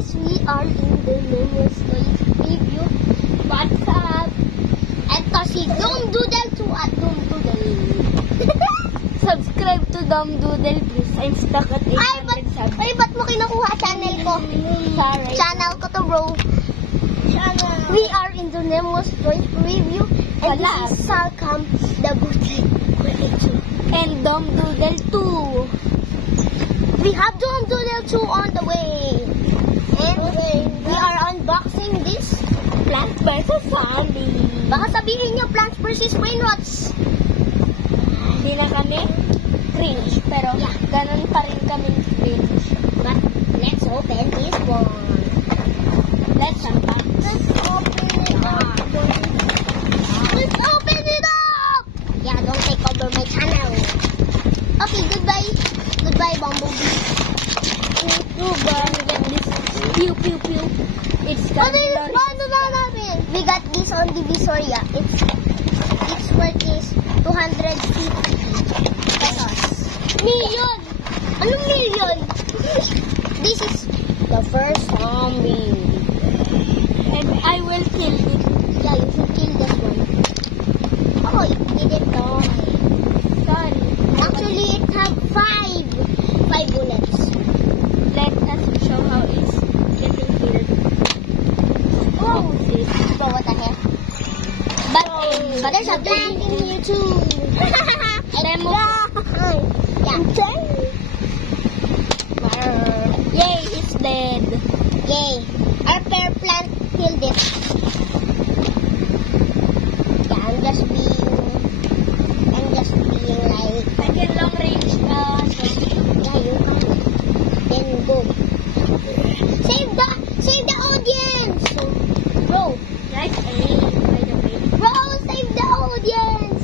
guys, we are in the Minions Toys review. What's up? Eto si Doom Doodle 2 at Doom Doodle. Subscribe to Dom Doodle, please. I'm stuck at 800 subs. Ay, ba't mo kinukuha channel ko? Sorry. Channel ko to, bro. We are in the Minions Toys review. And Wala. this is Salcam, the bootleg collection. And Dom Doodle 2. We have Doom Doodle 2 on the way. And we are unboxing this. Plants vs. Zombies. Baka sabihin nyo, Plants vs. Brainrots. Hindi na kami cringe, pero ganun pa rin kami cringe. But let's open this one. Let's unpack. Let's open it up. Let's open it up. Yeah, don't take over my channel. Okay, goodbye. Goodbye, Bumblebee. Get this. Pew, pew, pew. It's We got this on Divisoria. Its worth is 250 pesos. Million! Anong million? This is the first zombie. And I will kill it. Yeah, you should kill this one. Oh, it didn't die. Sorry. Actually, it had five bullets. Let us show how it's getting killed. Oh, bro, what the heck? But there's a plant in here too. Demo. Yeah. Yay, it's dead. Yay. Our pear plant killed it. Yeah, I'm just being like, I can long range yeah, you come. Then go. Save the audience. Bro, nice aim, by the way. bro, save the audience.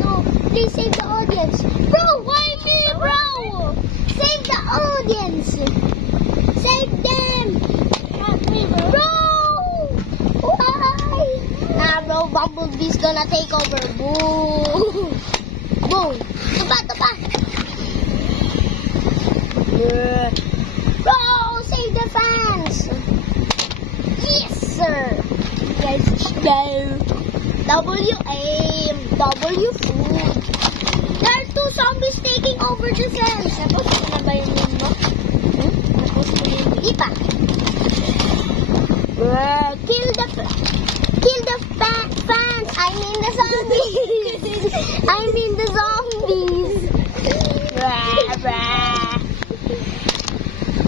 No. Please save the audience. Bro, why me, bro? Save the audience. Save them. Bro, why? Nah, bro, Bumblebee's gonna take over. Boom. Boom. Tupa. Bro, save the fans. Yes, sir. Guys, go. W aim. W food. There are two zombies taking over the cells. Tapos ko na ba yung name mo? Tapos ko na yung Di pa. Kill the fans. I mean the zombies. I mean the zombies.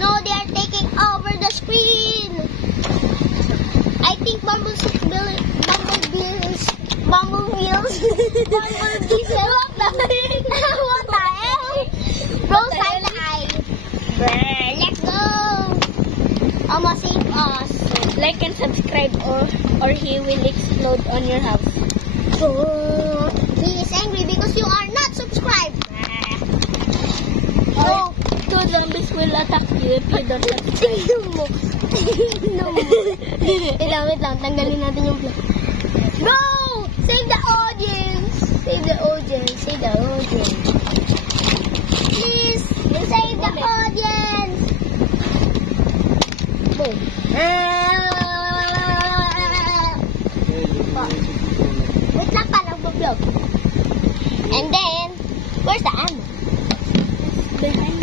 No, they are taking over the screen. I think Bumblebees. What the hell? Bro, side eye. Let's go. Almost save us. like and subscribe or he will explode on your house. He is angry because you are not subscribed. No, two zombies will attack you if you don't subscribe. Tingnan mo. Wait lang. Tanggalin natin yung play. Bro! Save the audience. Save the audience. Please, save the audience. Boom. Wait lang pa, nagbablog. And then, where's the ammo? Behind.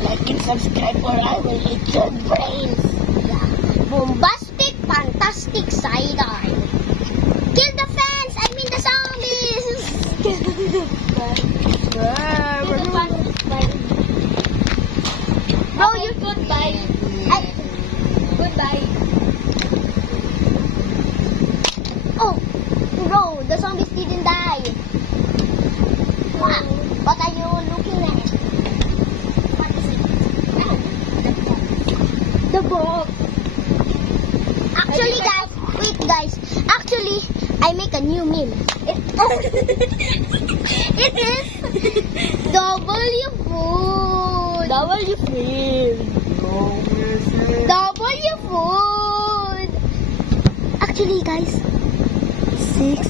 Like and subscribe or I will eat your brains. Bombastic, fantastic side-eye. Kill the fans! I mean the zombies! Bro, you Goodbye. Goodbye. Oh, bro, the zombies didn't die. What are you looking at? What is it? The book. Actually, guys. Actually, I make a new meme. It is W food. W food. W food. Actually, guys, 6.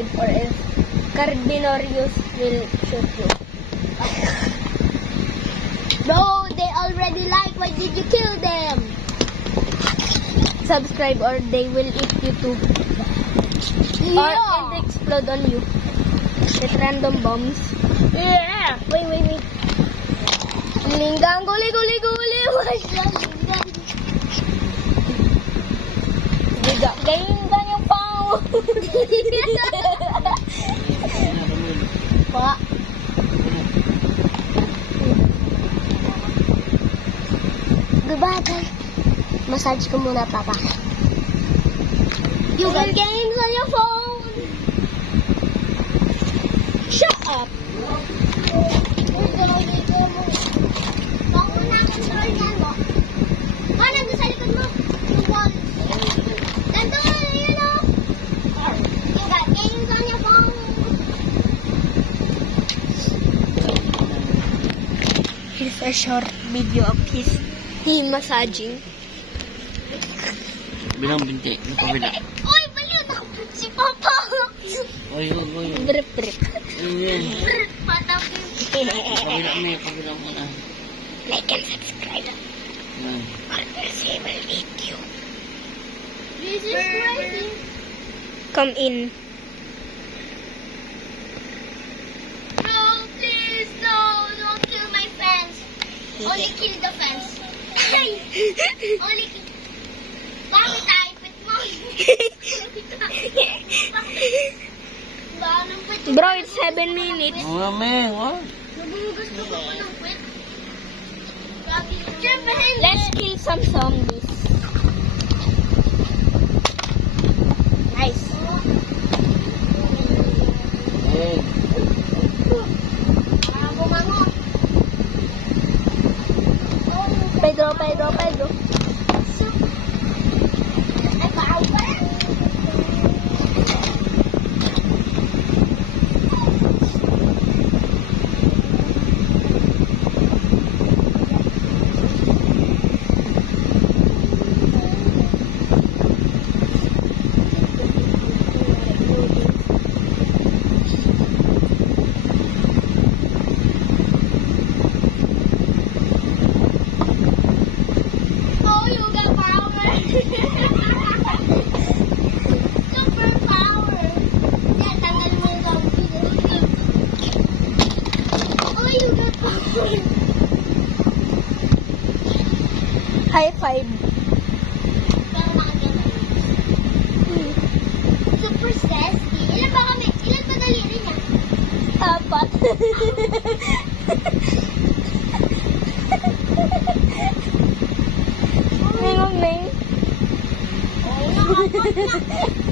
subscribe or else Carbinorius will shoot you. Bro, they already like. Why did you kill them? Subscribe or they will eat you too. Or and explode on you with random bombs. Yeah. Wait. Linggang guli. Ganyan yung pao. Pa. Goodbye. Massage ko muna, Papa. You got games on your phone. Shut up. Here's a short video of his massaging. Bilang binti, napabila. Oy, baliw na si Papa. Oy. Drip. Ayan. Patapin. Pabila mo na. Like and subscribe. Ayan. Or else he will eat you. This is crazy. Come in. No, please, no. Don't kill my fence. Only kill the fence. Only kill. Bakit taipit mo? Bro, it's 7 minutes. Oo, me. What? Nagugas ko pa ng kwit. Let's kill some zombies. Nice. Hey. Pedro. Oh, you got power. Super power. Yeah, tanggal mo yung zombie. Oh, you got power. High five. Pero nakagana. Super sassy. Ilan ba kami? Ilan ba daliri niya? 4. Ningong. Oh, nakapot na.